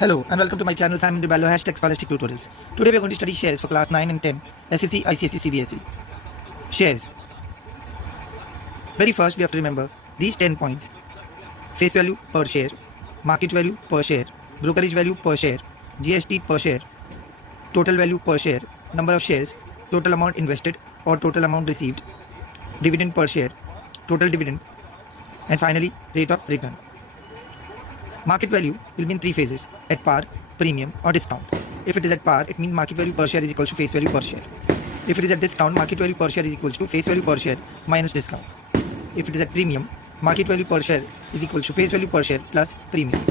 Hello and welcome to my channel Simon DeBallo #Scholastic Tutorials. Today we are going to study shares for class 9 and 10 SSC, ICSE, CBSE. Shares. Very first we have to remember these 10 points. Face value per share, market value per share, brokerage value per share, GST per share, total value per share, number of shares, total amount invested or total amount received, dividend per share, total dividend, and finally rate of return. Market value will be in three phases: at par, premium or discount. If it is at par, it means market value per share is equal to face value per share. If it is at discount, market value per share is equal to face value per share minus discount. If it is at premium, market value per share is equal to face value per share plus premium.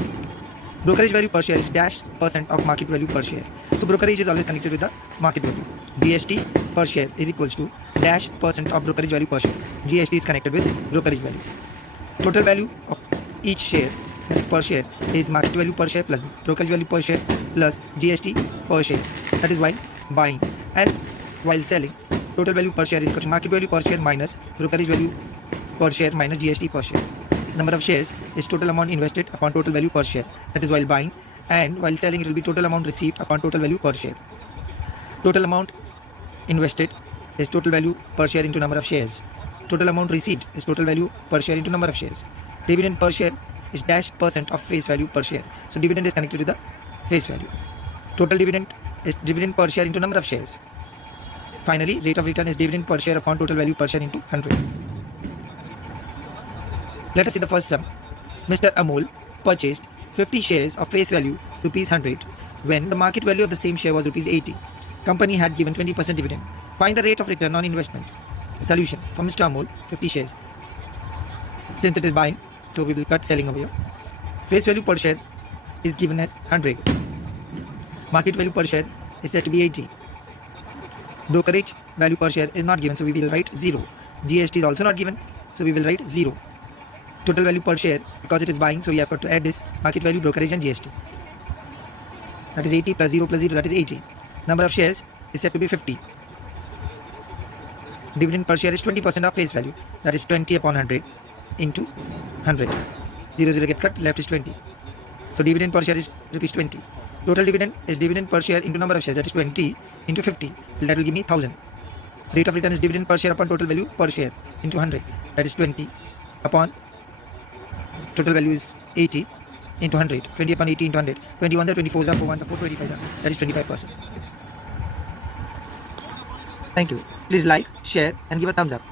Brokerage value per share is -% of market value per share. So brokerage is always connected with the market value. GST per share is equal to -% of brokerage value per share. GST is connected with brokerage value. Total value of each share, that is per share, is market value per share plus brokerage value per share plus GST per share. That is while buying, and while selling, total value per share is equal to market value per share minus brokerage value per share minus GST per share. Number of shares is total amount invested upon total value per share. That is while buying, and while selling it will be total amount received upon total value per share. Total amount invested is total value per share into number of shares. Total amount received is total value per share into number of shares. Dividend per share is -% of face value per share. So dividend is connected with the face value. Total dividend is dividend per share into number of shares. Finally, rate of return is dividend per share upon total value per share into 100. Let us see the first sum. Mr. Amol purchased 50 shares of face value ₹100 when the market value of the same share was ₹80. Company had given 20% dividend. Find the rate of return on investment. Solution. For Mr. Amol, 50 shares. Since it is buying, so we will cut selling over here. Face value per share is given as 100. Market value per share is said to be 80. Brokerage value per share is not given, so we will write 0. GST is also not given, so we will write 0. Total value per share, because it is buying, so we have got to add this market value, brokerage and GST. That is 80 plus 0 plus 0, that is 80. Number of shares is said to be 50. Dividend per share is 20% of face value, that is 20 upon 100 into 100. 0 gets cut, left is 20. So dividend per share is ₹20. Total dividend is dividend per share into number of shares, that is 20 into 50. That will give me 1000. Rate of return is dividend per share upon total value per share into 100. That is 20 upon total value is 80 into 100. 20 upon 80 into 100. 21 there, 24 4 1 4 25. That is 25%. Thank you. Please like, share and give a thumbs up.